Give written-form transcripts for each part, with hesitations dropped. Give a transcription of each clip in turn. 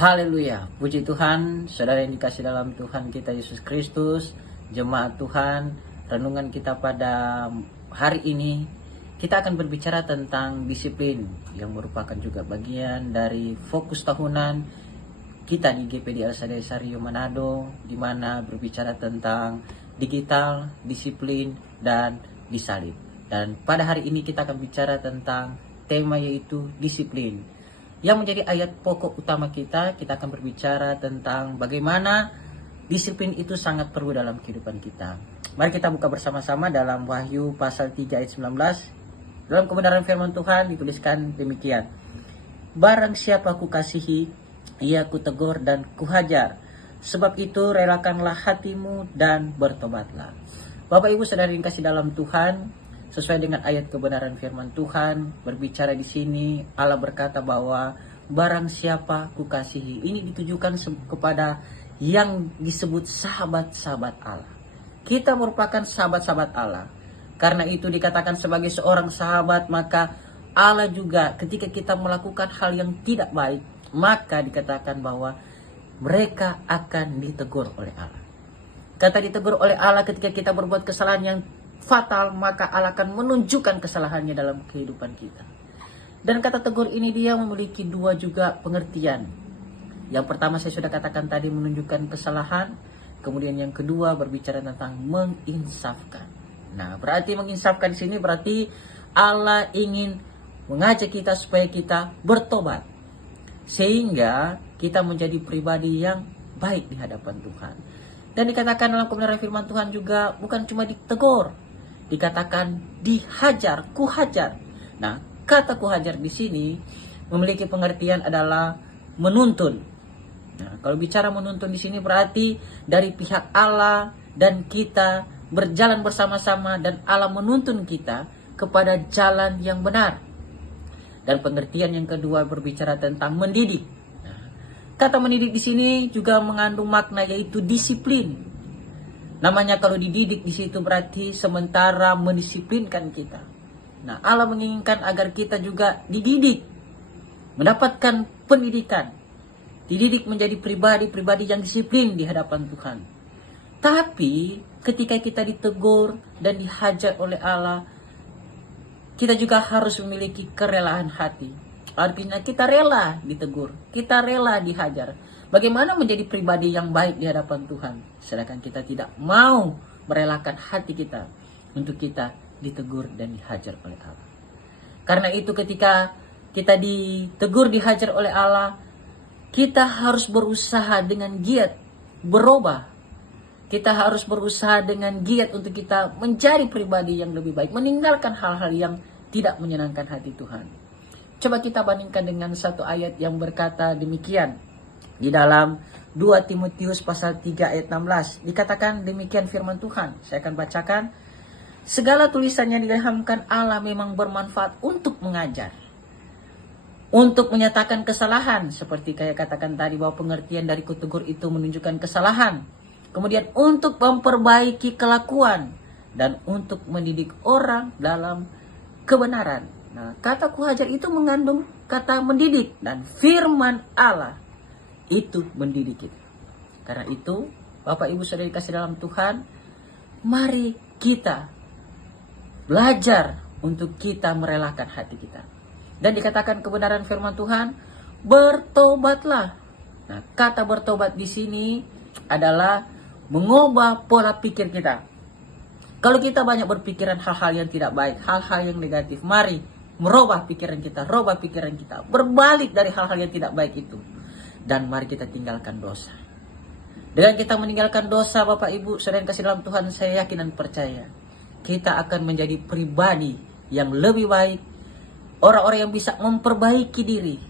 Haleluya, puji Tuhan, saudara yang dikasih dalam Tuhan kita Yesus Kristus, jemaat Tuhan, renungan kita pada hari ini, kita akan berbicara tentang disiplin yang merupakan juga bagian dari fokus tahunan kita di GPD El Shaddai Sario Manado, di mana berbicara tentang digital, disiplin, dan disalib. Dan pada hari ini kita akan bicara tentang tema yaitu disiplin. Yang menjadi ayat pokok utama kita akan berbicara tentang bagaimana disiplin itu sangat perlu dalam kehidupan kita. Mari kita buka bersama-sama dalam Wahyu pasal 3 ayat 19. Dalam kebenaran firman Tuhan dituliskan demikian. Barang siapa kukasihi, ia kutegur dan kuhajar. Sebab itu relakanlah hatimu dan bertobatlah. Bapak Ibu saudara yang kasih dalam Tuhan, sesuai dengan ayat kebenaran firman Tuhan berbicara di sini, Allah berkata bahwa barang siapa kukasihi, ini ditujukan kepada yang disebut sahabat-sahabat Allah. Kita merupakan sahabat-sahabat Allah. Karena itu dikatakan sebagai seorang sahabat, maka Allah juga ketika kita melakukan hal yang tidak baik, maka dikatakan bahwa mereka akan ditegur oleh Allah. Kata ditegur oleh Allah ketika kita berbuat kesalahan yang fatal, maka Allah akan menunjukkan kesalahannya dalam kehidupan kita. Dan kata tegur ini dia memiliki dua juga pengertian. Yang pertama saya sudah katakan tadi, menunjukkan kesalahan. Kemudian yang kedua berbicara tentang menginsafkan. Nah, berarti menginsafkan di sini berarti Allah ingin mengajak kita supaya kita bertobat, sehingga kita menjadi pribadi yang baik di hadapan Tuhan. Dan dikatakan dalam kebenaran firman Tuhan juga bukan cuma ditegur, dikatakan dihajar, kuhajar. Nah, kata kuhajar di sini memiliki pengertian adalah menuntun. Nah, kalau bicara menuntun di sini berarti dari pihak Allah dan kita berjalan bersama-sama dan Allah menuntun kita kepada jalan yang benar. Dan pengertian yang kedua berbicara tentang mendidik. Nah, kata mendidik di sini juga mengandung makna yaitu disiplin. Namanya kalau dididik di situ berarti sementara mendisiplinkan kita. Nah, Allah menginginkan agar kita juga dididik, mendapatkan pendidikan, dididik menjadi pribadi-pribadi yang disiplin di hadapan Tuhan. Tapi ketika kita ditegur dan dihajar oleh Allah, kita juga harus memiliki kerelaan hati. Artinya kita rela ditegur, kita rela dihajar. Bagaimana menjadi pribadi yang baik di hadapan Tuhan, sedangkan kita tidak mau merelakan hati kita untuk kita ditegur dan dihajar oleh Allah. Karena itu ketika kita ditegur, dihajar oleh Allah, kita harus berusaha dengan giat berubah. Kita harus berusaha dengan giat untuk kita menjadi pribadi yang lebih baik, meninggalkan hal-hal yang tidak menyenangkan hati Tuhan. Coba kita bandingkan dengan satu ayat yang berkata demikian. Di dalam 2 Timotius pasal 3 ayat 16 dikatakan demikian firman Tuhan. Saya akan bacakan. Segala tulisan yang diilhamkan Allah memang bermanfaat untuk mengajar, untuk menyatakan kesalahan, seperti kayak katakan tadi bahwa pengertian dari kutegur itu menunjukkan kesalahan. Kemudian untuk memperbaiki kelakuan dan untuk mendidik orang dalam kebenaran. Nah, kata kuhajar itu mengandung kata mendidik, dan firman Allah itu mendidik kita. Karena itu, Bapak Ibu saudara dikasih dalam Tuhan, mari kita belajar untuk kita merelakan hati kita. Dan dikatakan kebenaran firman Tuhan, bertobatlah. Nah, kata bertobat di sini adalah mengubah pola pikir kita. Kalau kita banyak berpikiran hal-hal yang tidak baik, hal-hal yang negatif, mari merubah pikiran kita, berbalik dari hal-hal yang tidak baik itu. Dan mari kita tinggalkan dosa. Dengan kita meninggalkan dosa, Bapak Ibu saudara yang kasih dalam Tuhan, saya yakin dan percaya kita akan menjadi pribadi yang lebih baik, orang-orang yang bisa memperbaiki diri.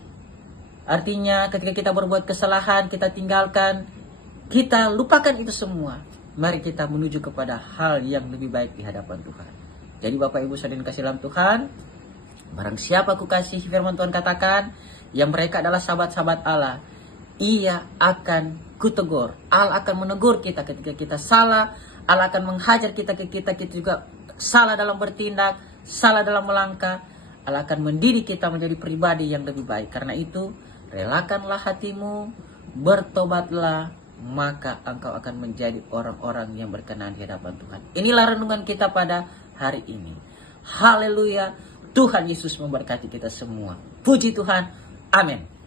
Artinya ketika kita berbuat kesalahan, kita tinggalkan, kita lupakan itu semua. Mari kita menuju kepada hal yang lebih baik di hadapan Tuhan. Jadi Bapak Ibu saudara yang kasih dalam Tuhan, barang siapa kukasihi, firman Tuhan katakan, yang mereka adalah sahabat-sahabat Allah, ia akan kutegur. Allah akan menegur kita ketika kita salah. Allah akan menghajar kita ketika kita juga salah dalam bertindak, salah dalam melangkah. Allah akan mendidik kita menjadi pribadi yang lebih baik. Karena itu relakanlah hatimu, bertobatlah, maka engkau akan menjadi orang-orang yang berkenan di hadapan Tuhan. Inilah renungan kita pada hari ini. Haleluya. Tuhan Yesus memberkati kita semua. Puji Tuhan. Amin.